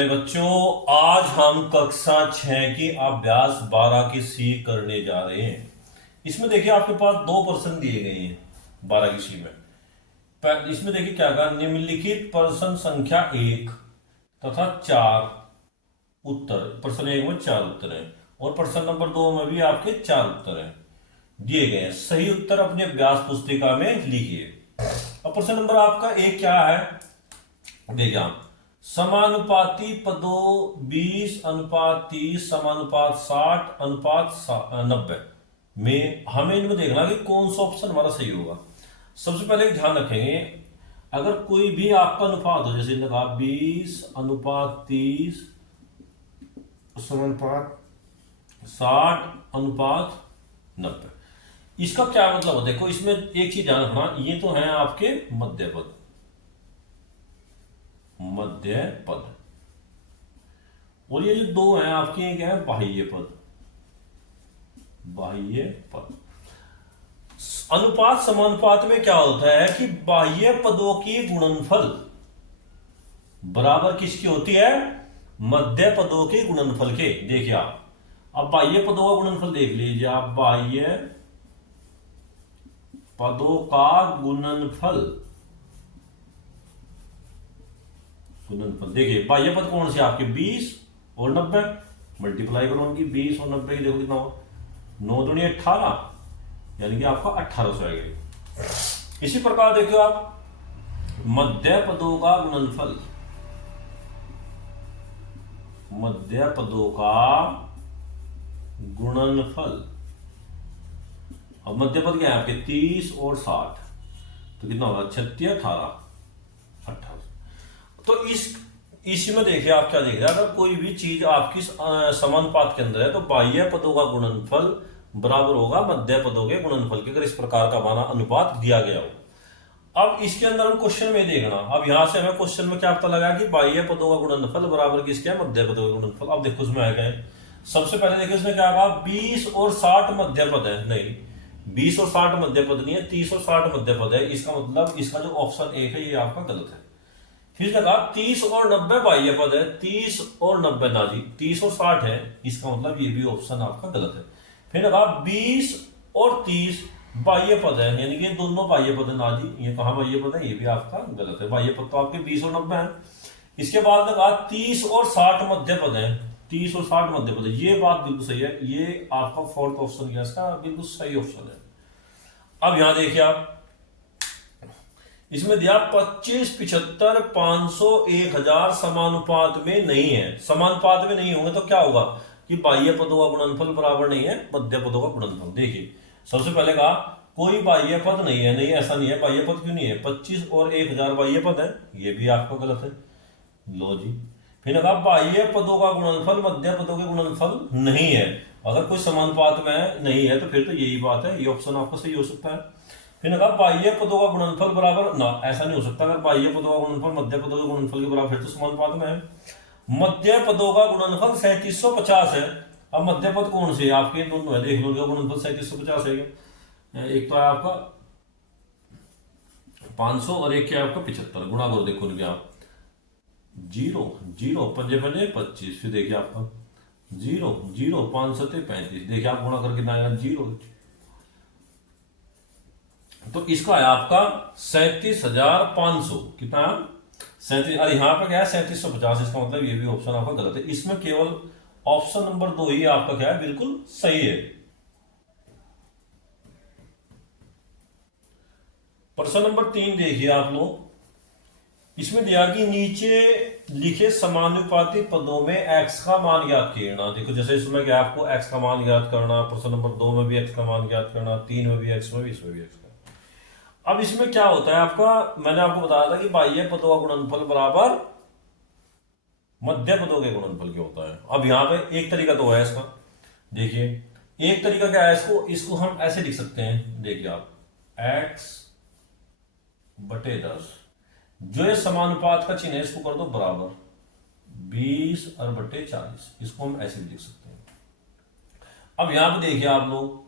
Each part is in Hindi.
बच्चों, आज हम कक्षा 6 की अभ्यास 12 की सी करने जा रहे हैं। इसमें देखिए आपके पास दो प्रश्न दिए गए हैं 12 की सी में। इसमें देखिए क्या कहा, निम्नलिखित प्रश्न संख्या 1 तथा 4 उत्तर, प्रश्न 1 में 4 उत्तर हैं और प्रश्न नंबर 2 में भी आपके 4 उत्तर हैं दिए गए हैं। सही उत्तर अपने अभ्यास पुस्तिका में लिखिए। अब प्रश्न नंबर आपका 1 क्या है, देखिए आप, समानुपाती पदों 20:30 समानुपात 60:90 में हमें इनमें देखना कि कौन सा ऑप्शन हमारा सही होगा। सबसे पहले एक ध्यान रखेंगे, अगर कोई भी आपका अनुपात हो, जैसे इन्होंने कहा 20:30 समानुपात 60:90, इसका क्या मतलब है। देखो इसमें एक चीज ध्यान रखना, ये तो है आपके मध्य पद, मध्य पद, और ये जो दो हैं आपके, एक है बाह्य पद, बाह्य पद। अनुपात समानुपात में क्या होता है कि बाह्य पदों की गुणनफल बराबर किसकी होती है, मध्य पदों के गुणनफल के। देखिए आप, अब बाह्य पदों का गुणनफल देख लीजिए आप, बाह्य पदों का गुणनफल, देखिए बाह्य पद कौन से आपके 20 और 90, मल्टीप्लाई करो उनकी 20 और 90 की, देखो कितना हो, 9 दूनी 18, यानी कि आपका 1800 आएगा। इसी प्रकार देखियो आप, मध्य पदों का गुणनफल, मध्य पदों का गुणनफल, अब मध्य पद क्या है आपके 30 और 60, तो कितना होगा 36, 18, 18। तो इसमें देखिए आप क्या देख रहे हैं, अगर कोई भी चीज आपकी समानुपात के अंदर है तो बाह्य पदों का गुणनफल बराबर होगा मध्य पदों के गुणनफल के, अगर इस प्रकार का माना अनुपात दिया गया हो। अब इसके अंदर हम क्वेश्चन में देखना, अब यहां से हमें क्वेश्चन में क्या पता लगा कि बाह्य पदों का गुणनफल बराबर किसके है, मध्य पदों का गुणनफल। अब देखो उसमें आएगा, सबसे पहले देखिए उसने क्या कहा, 20 और 60 मध्य पद है, नहीं 20 और 60 मध्य पद नहीं है, 30 और 60 मध्य पद है। इसका मतलब इसका जो ऑप्शन 1 है ये आपका गलत है। फिर कहा 30 और 90 बाह्य पद है, 30 और 90 ना जी, 30 और 60 है, इसका मतलब ये भी ऑप्शन आपका गलत है। फिर कहा 20 और 30 बाह्य पद है, यानी कि दोनों बाह्य पद है ना जी, ये कहा बाह्य पद है, ये भी आपका गलत है। बाह्य पद तो आपके 20 और 90 है। इसके बाद कहा 30 और 60 मध्य पद है, 30 और 60 मध्य पद है, ये बात बिल्कुल सही है, ये आपका फोर्थ ऑप्शन क्या है, इसका बिल्कुल सही ऑप्शन है। अब यहां देखिए आप, इसमें दिया 25, 75, 500, 1000 समानुपात में नहीं है। समानुपात में नहीं होंगे तो क्या होगा कि बाह्य पदों का गुणनफल बराबर नहीं है मध्य पदों का गुणनफल। देखिए सबसे पहले कहा कोई बाह्य पद नहीं है, नहीं ऐसा नहीं है, बाह्य पद क्यों नहीं है, 25 और 1000 बाह्य पद है, ये भी आपका गलत है, लो जी। फिर कहा बाह्य पदों का गुणनफल मध्य पदों के गुणनफल नहीं है, अगर कोई समानुपात में नहीं है तो फिर तो यही बात है, ये ऑप्शन आपका सही हो सकता है। फिर कहा बाह्य पदों का गुणनफल बराबर ना, ऐसा नहीं हो सकता, अगर बाह्य पदों का गुणनफल मध्य पदों के गुणनफल के बराबर फिर तो समानुपात में है। मध्य पदों का गुणनफल 3750 है। अब मध्य पद कौन से आपके, दोनों है, देख लो, गुणनफल 3750 है, एक तो है आपका 500 और एक क्या है आपका 75, गुणा करो, देखो क्या आप 0 0 पंजे पंजे 25, फिर देखिए आपका 0 0 5 7 35, देखिए आप गुणा करके कितना आएगा 0, तो इसका है आपका 37,500, कितना 37, अरे यहाँ पे क्या है 3750, इसका मतलब ये भी ऑप्शन आपका गलत है। इसमें केवल ऑप्शन नंबर 2 ही आपका क्या है, बिल्कुल सही है। प्रश्न नंबर 3 देखिए आप लोग, इसमें दिया कि नीचे लिखे समानुपाती पदों में x का मान ज्ञात करना। देखो जैसे इसमें क्या आपको x का मान ज्ञात करना, प्रश्न नंबर 2 में भी x का मान ज्ञात करना, 3 में भी x में भी, इसमें भी x का। अब इसमें क्या होता है आपका, मैंने आपको बताया था कि बाह्य पदों का गुणनफल बराबर मध्य पदों के गुणनफल के होता है। अब यहां पे एक तरीका तो है इसका, देखिए एक तरीका क्या है, इसको हम ऐसे लिख सकते हैं, देखिए आप x बटे 10, जो ये समानुपात का चिन्ह है इसको कर दो बराबर 20 और बटे 40, इसको हम ऐसे भी लिख सकते हैं। अब यहां पे देखिए आप लोग,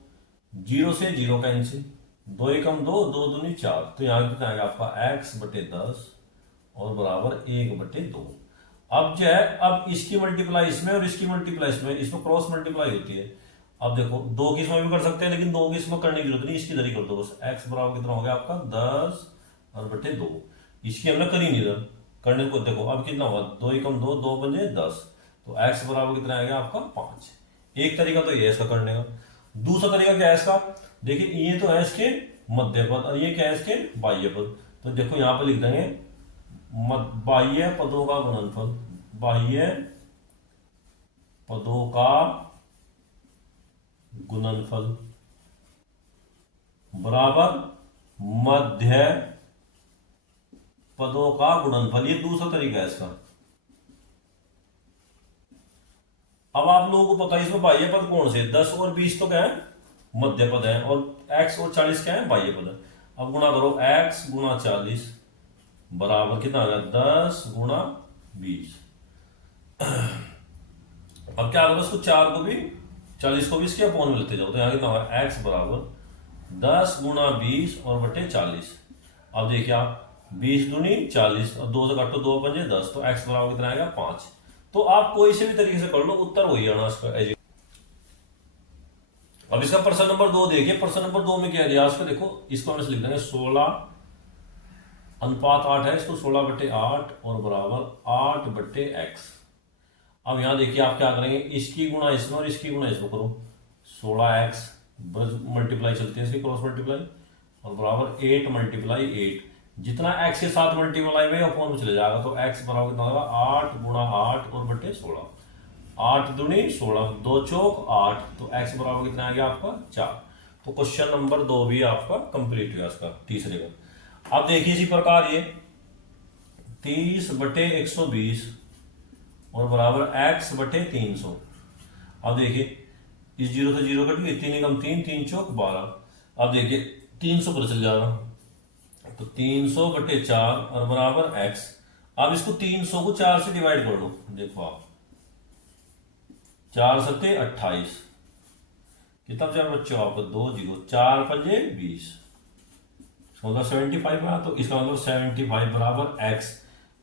0 से 0 कैंसिल, 2 एकम 2, 2 दूनी 4, तो यहां कितना आएगा आपका x बटे 10 और बराबर 1 बटे 2। अब जो है, अब इसकी मल्टीप्लाई इसमें और इसकी मल्टीप्लाई इसमें क्रॉस मल्टीप्लाई होती है। अब देखो, दो की इसमें भी कर सकते हैं, लेकिन दो की इसमें करने की जरूरत नहीं, इसकी इधर ही कर दो बस। एक्स बराबर कितना हो गया आपका 10 और बटे 2। इसकी हमने करी नहीं इधर करने को। देखो अब कितना हुआ, 2 ही कम 2, 2 पंजे 10, तो एक्स बराबर कितना आएगा आपका 5। एक तरीका तो ये है इसका करने का। दूसरा तरीका क्या है इसका, देखिए ये तो है इसके मध्य पद और ये क्या है इसके बाह्य पद। तो देखो यहां पर लिख देंगे बाह्य पदों का गुणनफल, बाह्य पदों का गुणनफल बराबर मध्य पदों का गुणनफल। ये दूसरा तरीका है इसका। अब आप लोगों को पता है इसमें बाह्य पद कौन से, 10 और 20 तो क्या है मध्य पद है, और x और 40 क्या है बाह्य पद है। अब गुणा करो, x गुणा 40 बराबर कितना आ गया 10 गुणा 20। अब क्या करो, इसको 4 को भी 40 को भी इसके अपॉन में लेते जाओ, तो यहाँ कितना होगा x बराबर 10 गुणा 20 और बटे 40। अब देखिए आप 20 दूनी 40 और 2 से काटो 2 पंजे 10, तो x बराबर कितना आएगा 5। तो आप कोई से भी तरीके से कर लो, उत्तर वही आना इसका। अब इसका प्रश्न नंबर 2 देखिए। प्रश्न नंबर 2 में क्या दिया इसका, देखो इसको हम लिख देंगे 16 अनुपात 8 है, इसको 16 बटे 8 और बराबर 8 बटे x। अब यहां देखिए आप क्या करेंगे, इसकी गुणा इसमें और इसकी गुणा इसमें करो, 16x मल्टीप्लाई चलती है इसकी क्रॉस मल्टीप्लाई, और बराबर 8 मल्टीप्लाई 8। जितना x के साथ मल्टीप्लाई में अपॉन में चले जाएगा, तो x बराबर कितना होगा 8 गुणा 8 और बटे 16। 8 दूनी 16, 2 चौक 8, तो x बराबर कितना आ गया आपका 4। तो क्वेश्चन नंबर 2 भी आपका कंप्लीट हुआ इसका तीसरे का। अब देखिए इसी प्रकार ये 30 बटे 120 और बराबर x बटे 300। अब देखिए इस 0 से 0 कट गई, 3 एकम 3, 3 चौक 12। अब देखिए 300 पर चल जाएगा, तो 300 बटे 4 और बराबर x। अब इसको 300 को 4 से डिवाइड कर लो, देखो आप 4 सत्ते 28, कितना बचा बच्चों आपको 2 0, 4 पंजे 20, मतलब 75 है। तो इसका मतलब 75 बराबर x,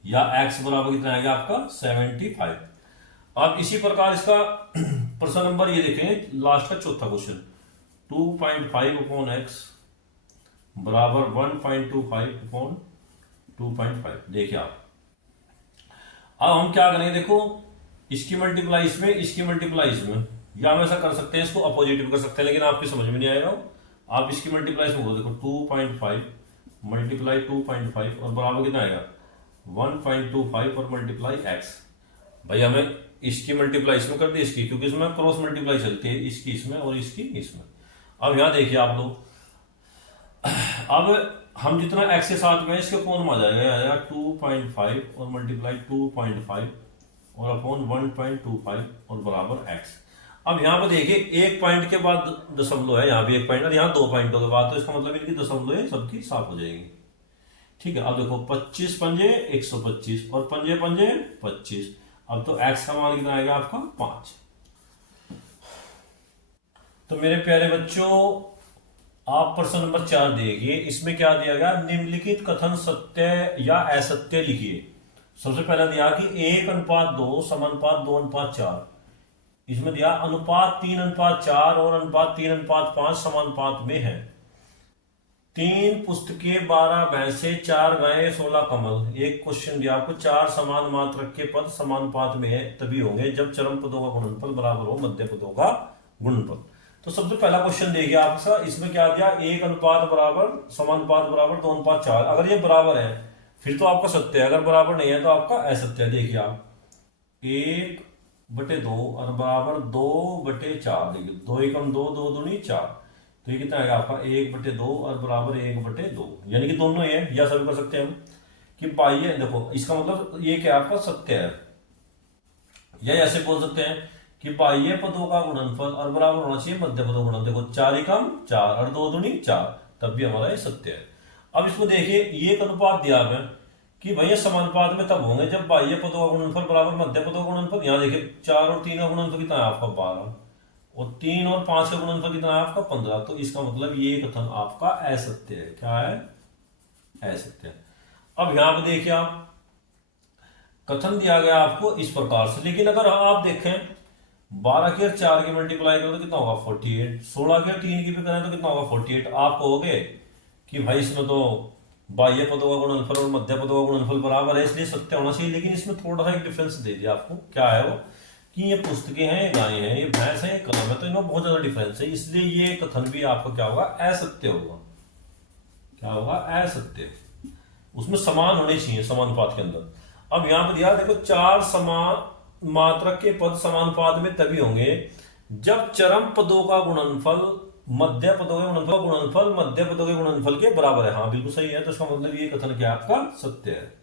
या x बराबर कितना आएगा आपका 75। अब इसी प्रकार इसका प्रश्न नंबर ये देखें लास्ट का चौथा क्वेश्चन, 2.5 अपॉन x बराबर 1.25 अपॉन 2.5। देखिए आप, अब हम क्या करेंगे, देखो इसकी मल्टीप्लाई इसमें, इसकी मल्टीप्लाई इसमें, या हम ऐसा कर सकते हैं, इसको अपोजिट भी कर सकते हैं, लेकिन आपकी समझ में नहीं आएगा। आप इसकी मल्टीप्लाई इसमें देखो 2.5 मल्टीप्लाई 2.5 और बराबर कितना आएगा 1.25 और मल्टीप्लाई x। भाई हमें इसकी मल्टीप्लाई इसमें कर दी, इसकी, क्योंकि इसमें क्रॉस मल्टीप्लाई चलती है, इसकी इसमें और इसकी इसमें। अब यहां देखिए आप लोग, अब हम जितना x के साथ में इसके अपॉन में आ जाएगा 2.5 और मल्टीप्लाई 2.5 और अपॉन 1.25 और बराबर x। अब यहाँ पर देखिए एक पॉइंट के बाद दशमलव है, यहाँ भी एक पॉइंट और यहाँ 2 पॉइंटों के बाद, तो इसका मतलब इनकी दशमलव सबकी साफ हो जाएगी। ठीक है, अब देखो 25 पंजे 125 और पंजे पंजे 25। अब तो x का मान कितना आएगा आपका 5। तो मेरे प्यारे बच्चों, आप प्रश्न नंबर 4 देखिए। इसमें क्या दिया गया, निम्नलिखित कथन सत्य या असत्य लिखिए। सबसे पहला दिया कि 1:2 समानुपात 2:4। इसमें दिया अनुपात 3:4 और अनुपात 3:5 समानुपात में है। 3 पुस्तकें 12 भैंसे 4 गायें 16 कमल। एक क्वेश्चन दिया आपको, 4 समान मात्रक के पद समानुपात में है तभी होंगे जब चरम पदों का गुणनफल बराबर हो मध्य पदों का गुणनफल। तो सबसे पहला क्वेश्चन देखिए आपका, इसमें क्या दिया 1 अनुपात बराबर समानुपात बराबर 2:4। अगर ये बराबर है फिर तो आपका सत्य है, अगर बराबर नहीं है तो आपका असत्य है। देखिए आप 1/2 और बराबर 2/4। देखिए 2 एकम 2, 2 दूनी 4, तो ये कितना आएगा आपका 1/2 और बराबर 1/2, यानी कि दोनों ही है, या सभी कर सकते हैं हम कि बाह्य। देखो इसका मतलब ये क्या आपका सत्य है, या ऐसे बोल सकते हैं कि बाह्य पदों का गुणनफल और बराबर होना चाहिए मध्य पदों का गुणनफल। देखो 4 एकम 4 और 2 दूनी 4, तब भी हमारा ये सत्य है। अब इसको देखिए, ये एक अनुपात दिया है कि भैया समानुपात में तब होंगे जब बाह्य पदों का गुणनफल बराबर मध्य पदों का गुणनफल। यहाँ देखिए 4 और 3 का गुणनफल कितना है आपका 12, और 3 और 5 का गुणनफल कितना है आपका 15। तो इसका मतलब ये कथन आपका असत्य है। क्या है, असत्य है। अब यहां पर देखिए आप कथन दिया गया आपको इस प्रकार से। लेकिन अगर आप देखें 12 की और 4 की मल्टीप्लाई करो तो कितना होगा 48, 16 की और 3 की भी करें तो कितना होगा 48। आप कहोगे कि भाई इसमें तो बाह्य पदों का गुणनफल और मध्य पदों का गुणनफल बराबर है इसलिए सत्य होना चाहिए। लेकिन इसमें थोड़ा सा एक डिफरेंस दे दिया आपको, क्या है वो, कि ये पुस्तकें हैं, ये गायें हैं, ये भैंस है, ये कलम है, तो इनमें बहुत ज्यादा डिफरेंस है, इसलिए ये कथन भी आपका क्या होगा, असत्य होगा। क्या होगा, असत्य। उसमें समान होने चाहिए समानुपात के अंदर। अब यहां पर दिया देखो, चार समान मात्रक के पद समानुपात में तभी होंगे जब चरम पदों का गुणनफल मध्य पदों के गुणनफल मध्य पदों के गुणनफल के बराबर है। हाँ बिल्कुल सही है। तो इसका मतलब ये कथन क्या आपका सत्य है,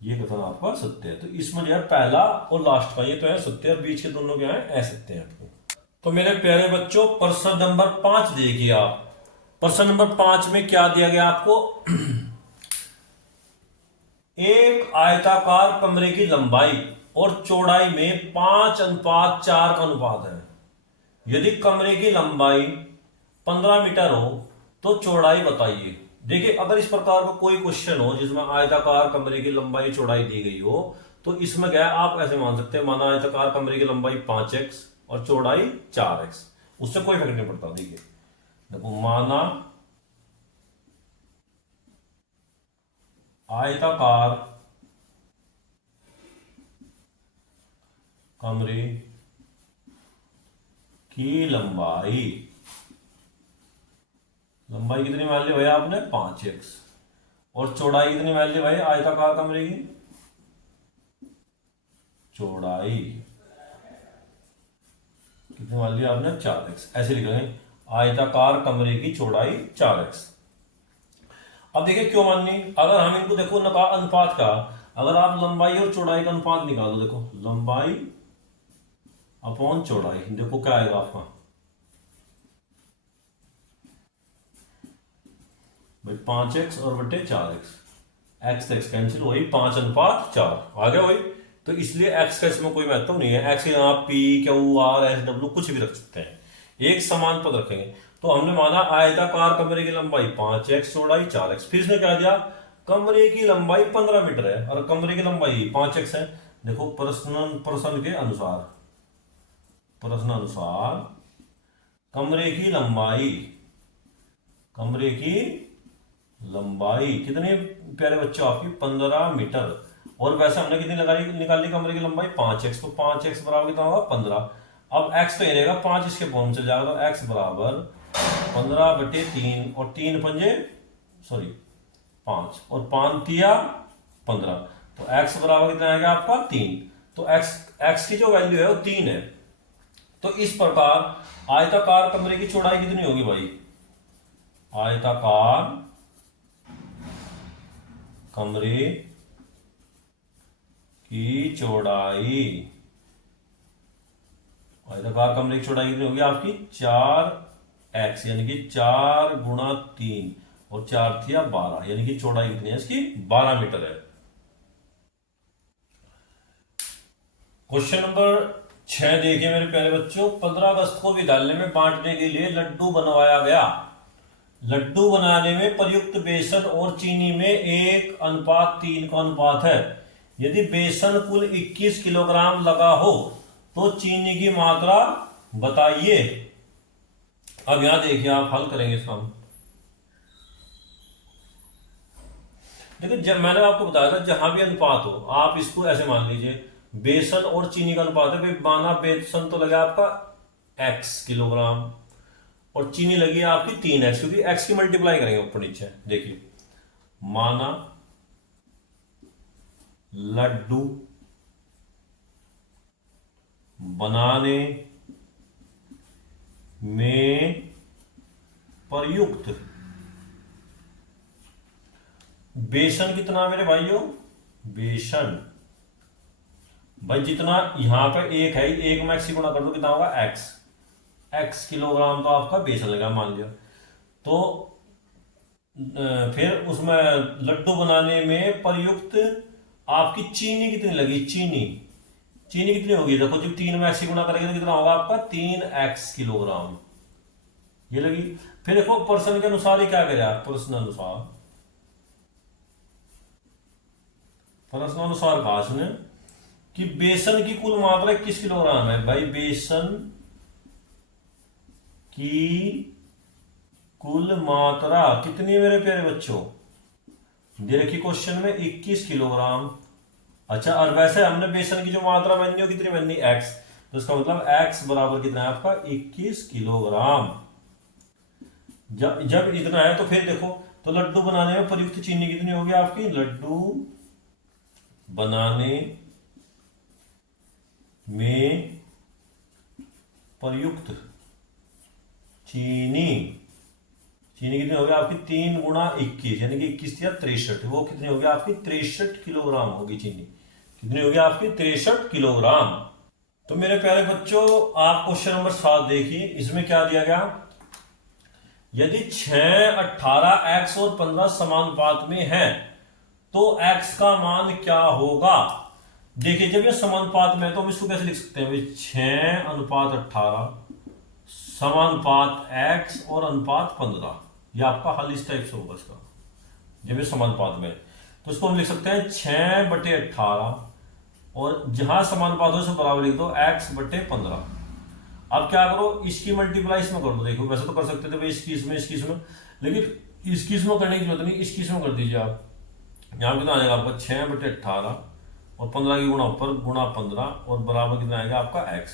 ये कथन आपका सत्य है। तो इसमें जो है पहला और लास्ट का ये तो है सत्य, और बीच के दोनों क्या है असत्य है आपको। तो मेरे प्यारे बच्चों प्रश्न नंबर 5 देखिए आप। प्रश्न नंबर 5 में क्या दिया गया आपको, एक आयताकार कमरे की लंबाई और चौड़ाई में 5:4 का अनुपात है। यदि कमरे की लंबाई 15 मीटर हो तो चौड़ाई बताइए। देखिए अगर इस प्रकार का कोई क्वेश्चन हो जिसमें आयताकार कमरे की लंबाई चौड़ाई दी गई हो तो इसमें क्या है, आप ऐसे मान सकते हैं, माना आयताकार कमरे की लंबाई 5x और चौड़ाई 4x, उससे कोई फर्क नहीं पड़ता। देखिए देखो, माना आयताकार कमरे की लंबाई कितनी मान ली भाई आपने 5x, और चौड़ाई कितनी मान ली भाई आयताकार कमरे की चौड़ाई कितनी मान ली आपने 4x। ऐसे लिखेंगे आयताकार कमरे की चौड़ाई 4x। अब देखिए क्यों माननी, अगर हम इनको देखो अनुपात का, अगर आप लंबाई और चौड़ाई का अनुपात निकालो, देखो लंबाई अपॉन चौड़ाई, देखो क्या आएगा आपका भाई 5x और बटे 4x, x कैंसिल, वही 5:4 आ गया वही। तो इसलिए x का इसमें कोई महत्व नहीं है, x यहाँ p q r s w कुछ भी रख सकते हैं, एक समान पद रखेंगे। तो हमने माना आयताकार कमरे की लंबाई 5x चौड़ाई 4x, फिर इसने क्या दिया, कमरे की लंबाई 15 मीटर है और कमरे की लंबाई 5x है। देखो प्रश्न के अनुसार, प्रश्न अनुसार कमरे की लंबाई कितने प्यारे बच्चों आपकी 15 मीटर, और वैसे हमने कितनी निकाली कमरे की लंबाई 5x, तो 5x बराबर कितना होगा 15। अब x तो ये रहेगा 5 इसके फॉर्म से जाएगा, तो x बराबर 15/3 और 5 और 5 तिया 15, तो x बराबर कितना आएगा आपका 3। तो x की जो वैल्यू है वो 3 है। तो इस प्रकार आयताकार कमरे की चौड़ाई कितनी होगी भाई, आयताकार कमरे की चौड़ाई, आयताकार कमरे की चौड़ाई कितनी होगी आपकी 4x, यानी कि 4 गुणा 3 और 4 थिया 12, यानी कि चौड़ाई कितनी है इसकी 12 मीटर है। क्वेश्चन नंबर 6 देखिए मेरे प्यारे बच्चों, 15 अगस्त को विद्यालय में बांटने के लिए लड्डू बनवाया गया। लड्डू बनाने में प्रयुक्त बेसन और चीनी में 1:3 का अनुपात है। यदि बेसन कुल 21 किलोग्राम लगा हो तो चीनी की मात्रा बताइए। अब यहां देखिए आप हल करेंगे इसका। देखिए जब मैंने आपको बताया था जहां भी अनुपात हो आप इसको ऐसे मान लीजिए, बेसन और चीनी का अनुपात है भाई, माना बेसन तो लगा आपका x किलोग्राम और चीनी लगी आपकी 3x, क्योंकि x की मल्टीप्लाई करेंगे ऊपर नीचे। देखिए माना लड्डू बनाने में प्रयुक्त बेसन कितना मेरे भाइयों, बेसन भाई जितना यहां पर 1 है, 1 में x से गुणा कर दो कितना होगा x किलोग्राम का आपका बेसन लगा मान लिया। तो फिर उसमें लड्डू बनाने में प्रयुक्त आपकी चीनी कितनी लगी, चीनी कितनी होगी, देखो जब 3 में x से गुणा करेंगे तो कितना होगा आपका 3x किलोग्राम, ये लगी। फिर देखो प्रश्न के अनुसार ही क्या करें आप, प्रश्न अनुसार प्रश्नानुसार कहा इसने कि बेसन की कुल मात्रा 21 किलोग्राम है। भाई बेसन की कुल मात्रा कितनी है मेरे प्यारे बच्चों? दे रखी क्वेश्चन में 21 किलोग्राम। अच्छा, और वैसे हमने बेसन की जो मात्रा मानी हो कितनी मानी? x। तो इसका मतलब x बराबर कितना है आपका? 21 किलोग्राम। जब इतना है तो फिर देखो, तो लड्डू बनाने में प्रयुक्त चीनी कितनी होगी आपकी? लड्डू बनाने में प्रयुक्त चीनी कितनी होगी आपकी? 3 गुणा 21, यानी कि 21 या 63, वो कितनी होगी आपकी? 63 किलोग्राम होगी चीनी। कितनी होगी आपकी? 63 किलोग्राम। तो मेरे प्यारे बच्चों, आप क्वेश्चन नंबर 7 देखिए, इसमें क्या दिया गया? यदि 6, 18, x और 15 समानुपात में है तो x का मान क्या होगा? देखिए, जब ये समानुपात में है तो हम इसको कैसे लिख सकते हैं? 6 अनुपात 18 समानुपात x और अनुपात 15। ये आपका हल इस टाइप से होगा इसका, जब ये समानुपात में। तो इसको हम लिख सकते हैं 6/18, और जहां समानुपात हो उसको बराबर लिख दो x/15। अब क्या करो, इसकी मल्टीप्लाई इसमें कर दो। देखो, वैसे तो कर सकते थे भाई इसकी इसमें, लेकिन इसकी इसमें करने की जरूरत नहीं, इसकी इसमें कर दीजिए आप। यहाँ कितना आएगा आपका? 6/18 और 15 की गुणा ऊपर गुणा 15 और बराबर कितना आएगा आपका? x।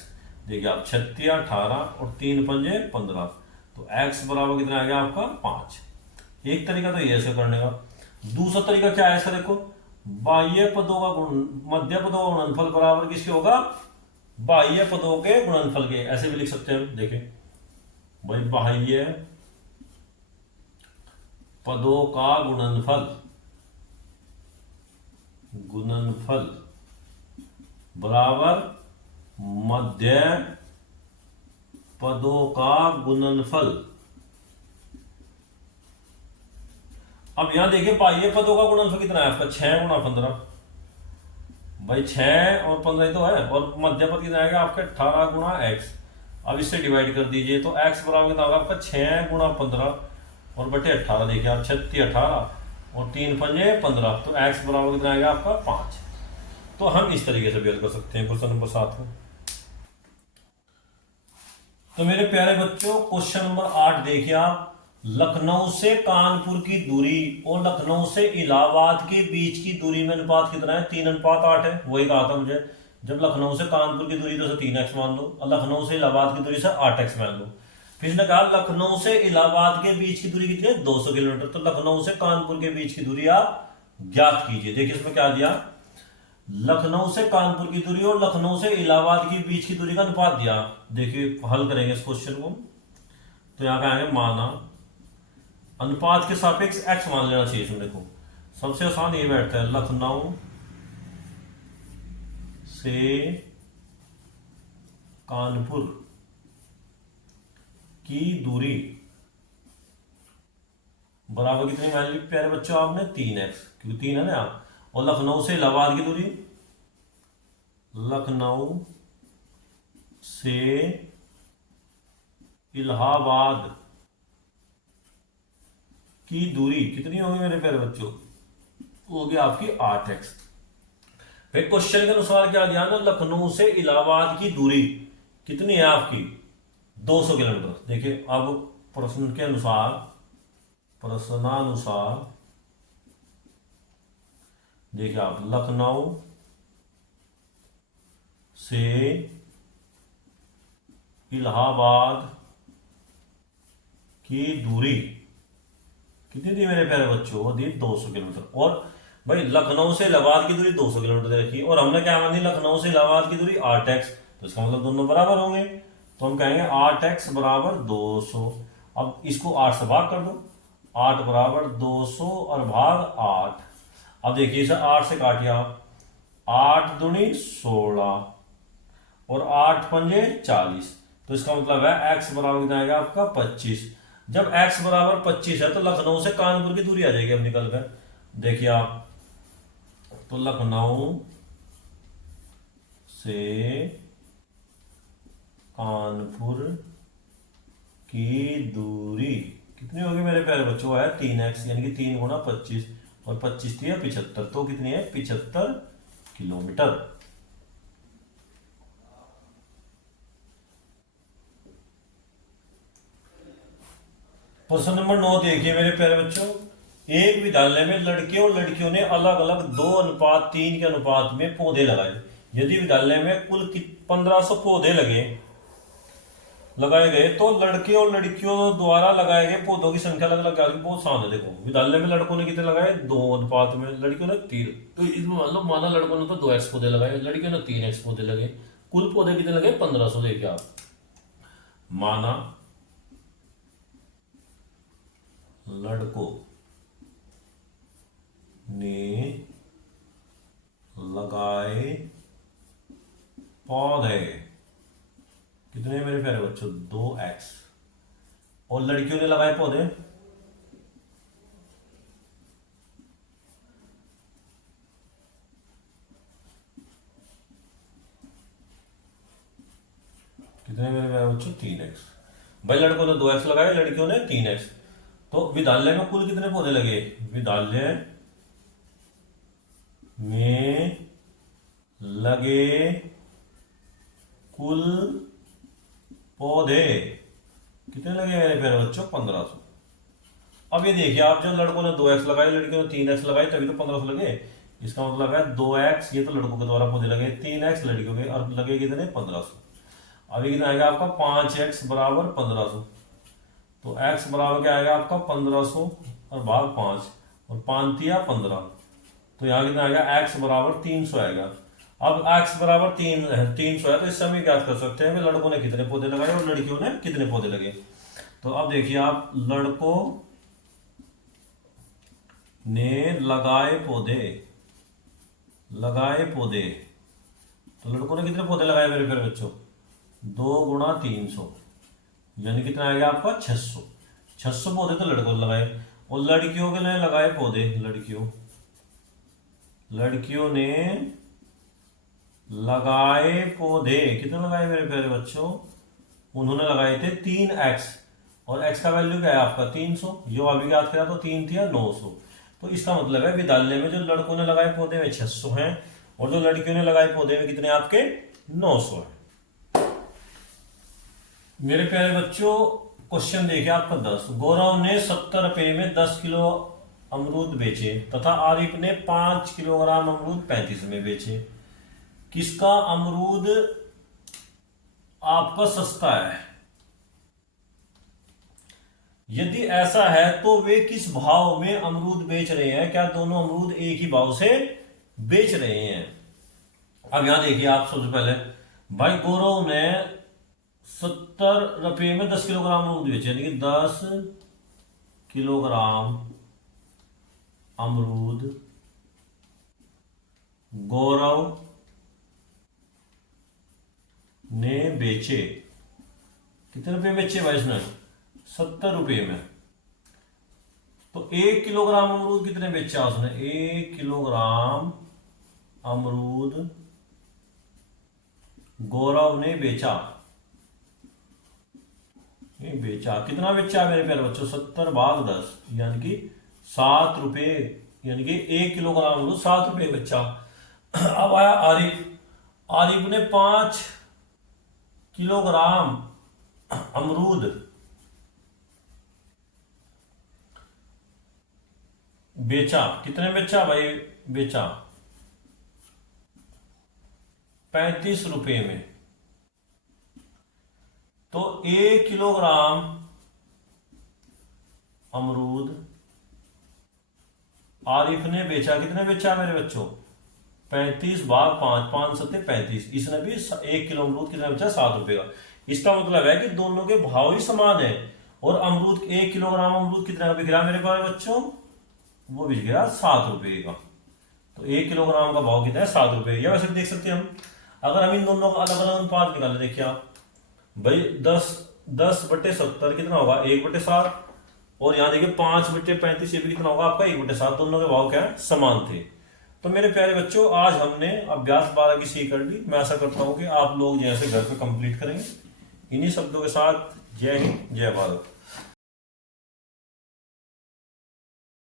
देखिए आप, 36, 18 और 3 पंजे 15, तो x बराबर कितना आएगा आपका? 5। एक तरीका तो ये ऐसे करने का। दूसरा तरीका क्या है इसका? देखो, बाह्य पदों का गुण मध्य पदों का गुणनफल बराबर किसके होगा? बाह्य पदों के गुणनफल के। ऐसे भी लिख सकते हैं, देखें भाई, बाह्य पदों का गुणनफल बराबर मध्य पदों का गुणनफल। अब यहां देखिए, बाह्य पदों का गुणनफल कितना है आपका? 6 गुणा 15। भाई 6 और 15 तो है, और मध्य पद कितना आएगा आपका? 18 गुणा x। अब इससे डिवाइड कर दीजिए, तो x बराबर कितना होगा आपका? 6 गुणा 15 और बटे 18। देखिए आप, 36, 18 और 3 पंजे 15, तो x बराबर कितना आएगा आपका? 5। तो हम इस तरीके से भी हल कर सकते हैं क्वेश्चन नंबर 7 को। तो मेरे प्यारे बच्चों, क्वेश्चन नंबर 8 देखिए आप। लखनऊ से कानपुर की दूरी और लखनऊ से इलाहाबाद के बीच की दूरी में अनुपात कितना है? 3:8 है। वही कहा था मुझे, जब लखनऊ से कानपुर की दूरी तो 3x मान लो, और लखनऊ से इलाहाबाद की दूरी से 8x मान लो। फिर इसने कहा लखनऊ से इलाहाबाद के बीच की दूरी कितनी है? 200 किलोमीटर। तो लखनऊ से कानपुर के बीच की दूरी आप ज्ञात कीजिए। देखिए इसमें क्या दिया, लखनऊ से कानपुर की दूरी और लखनऊ से इलाहाबाद के बीच की दूरी का अनुपात दिया। देखिए हल करेंगे इस क्वेश्चन को, तो यहाँ का आएंगे माना अनुपात के सापेक्ष x मान लेना चाहिए इसमें। देखो सबसे आसान ये बैठता है, लखनऊ से कानपुर की दूरी बराबर कितनी मान ली प्यारे बच्चों आपने? 3x, क्योंकि 3 है ना यहाँ। और लखनऊ से इलाहाबाद की दूरी, लखनऊ से इलाहाबाद की दूरी कितनी होगी मेरे प्यारे बच्चों? होगी आपकी 8x। फिर क्वेश्चन के अनुसार क्या दिया ना, लखनऊ से इलाहाबाद की दूरी कितनी है आपकी? 200 किलोमीटर। देखिए अब प्रश्नानुसार देखिए आप, लखनऊ से इलाहाबाद की दूरी कितनी थी मेरे प्यारे बच्चों? वो दी 200 किलोमीटर। और भाई लखनऊ से इलाहाबाद की दूरी 200 किलोमीटर दे रखी, और हमने क्या मानी? लखनऊ से इलाहाबाद की दूरी 8x। तो इसका मतलब दोनों बराबर होंगे, तो हम कहेंगे 8x बराबर 200। अब इसको 8 से भाग कर दो, 8 बराबर 200 और भाग 8। अब देखिए इसे 8 से काटिए आप, 8 दूनी 16 और 8 पंजे 40। तो इसका मतलब है x बराबर कितना आएगा आपका? 25। जब x बराबर 25 है तो लखनऊ से कानपुर की दूरी आ जाएगी अब निकल कर। देखिए आप, तो लखनऊ से कानपुर की दूरी कितनी होगी मेरे प्यारे बच्चों? है 3x, यानी कि 3 गुणा 25। और 25 थी 75, तो कितनी है 75 किलोमीटर। प्रश्न नंबर 9 देखिए मेरे प्यारे बच्चों, एक विद्यालय में लड़के और लड़कियों ने अलग अलग 2:3 के अनुपात में पौधे लगाए। यदि विद्यालय में कुल 1500 पौधे लगाए गए तो लड़के और लड़कियों द्वारा लगाए गए पौधों की संख्या अलग अलग आगे बहुत आसान है। देखो विद्यालय में लड़कों ने कितने लगाए 2 अनुपात में, लड़कियों ने 3, तो इसमें मान लो माना लड़कों ने तो 2x पौधे लगाए, लड़कियों ने 3x पौधे लगे, कुल पौधे कितने लगे 1500। देखिए आप, माना लड़कों ने लगाए पौधे कितने मेरे प्यारे बच्चों 2x, और लड़कियों ने लगाए पौधे कितने मेरे प्यारे बच्चों 3x। भाई लड़कों ने 2x लगाए, लड़कियों ने 3x, तो विद्यालय में कुल कितने पौधे लगे, विद्यालय में लगे कुल पौधे कितने लगे मेरे प्यारे बच्चों 1500। अब ये देखिए आप, जब लड़कों ने 2x लगाए, लड़कियों ने 3x लगाए, तभी तो 1500 लगे। इसका मतलब है 2x ये तो लड़कों के द्वारा पौधे लगे, 3x लड़कियों के, और लगे कितने 1500। अब ये कितना आएगा आपका 5x बराबर 1500, तो x बराबर क्या आएगा आपका 1500 और भाग 5, और 5 दिया 15, तो यहाँ कितना आएगा x बराबर 300 आएगा। अब x बराबर 300 है, तो इससे हम ज्ञात कर सकते हैं कि लड़कों ने कितने पौधे लगाए और लड़कियों ने कितने पौधे लगे। तो अब देखिए आप, लड़कों ने लगाए पौधे, तो लड़कों ने कितने पौधे लगाए मेरे प्यारे बच्चों 2 गुणा 300, यानी कितना आएगा आपका 600 पौधे तो लड़कों ने लगाए, और लड़कियों के लिए लगाए पौधे, लड़कियों ने लगाए पौधे कितने लगाए मेरे प्यारे बच्चों, उन्होंने लगाए थे 3x, और x का वैल्यू क्या है आपका 300, जो अभी याद किया तो 3 थी 900, तो इसका मतलब है विद्यालय में जो लड़कों ने लगाए पौधे में 600 हैं, और जो लड़कियों ने लगाए पौधे में कितने आपके 900 हैं। मेरे प्यारे बच्चों क्वेश्चन देखिए आपका 10, गौरव ने 70 रुपए में 10 किलो अमरूद बेचे तथा आरिफ ने 5 किलोग्राम अमरूद 35 में बेचे, किसका अमरूद आपका सस्ता है? यदि ऐसा है तो वे किस भाव में अमरूद बेच रहे हैं? क्या दोनों अमरूद एक ही भाव से बेच रहे हैं? अब यहां देखिए आप, सबसे पहले भाई गौरव ने 70 रुपए में 10 किलोग्राम अमरूद बेचे, यानी कि 10 किलोग्राम अमरूद गौरव ने बेचे। कितने रुपए बेचे भाई इसने? 70 रुपए में। तो 1 किलोग्राम अमरूद कितने बेचा उसने? 1 किलोग्राम अमरूद गौरव ने बेचा। कितना बेचा मेरे प्यारे बच्चों? 70 भाग 10, यानी कि 7 रुपए, यानी कि 1 किलोग्राम अमरूद 7 रुपए बेचा। अब आया आरिफ ने 5 किलोग्राम अमरूद बेचा। कितने बेचा भाई? बेचा 35 रुपए में। तो 1 किलोग्राम अमरूद आरिफ ने बेचा, कितने बेचा मेरे बच्चों? 35 भाग 5, 5 सत्ते 35। इसने भी 1 किलो अमरूद कितना बेचा? 7 रुपए का। इसका मतलब है कि दोनों के भाव ही समान है, और अमरूद 1 किलोग्राम अमरूद कितना का बिक रहा है मेरे प्यारे बच्चों? वो बिक गया 7 रुपए का। तो 1 किलोग्राम का भाव कितना है? 7 रुपए। या वैसे देख सकते हैं हम, अगर हम इन दोनों का अलग अलग अनुपात निकाले, देखिए आप भाई 10/70 कितना होगा? 1/7, और यहाँ देखिए 5/35, ये भी कितना होगा आपका? 1/7। दोनों के भाव क्या है? समान थे। तो मेरे प्यारे बच्चों, आज हमने अभ्यास 12 की सी कर ली। मैं आशा करता हूँ कि आप लोग जैसे घर पे कंप्लीट करेंगे। इन्हीं शब्दों के साथ जय हिंद, जय भारत।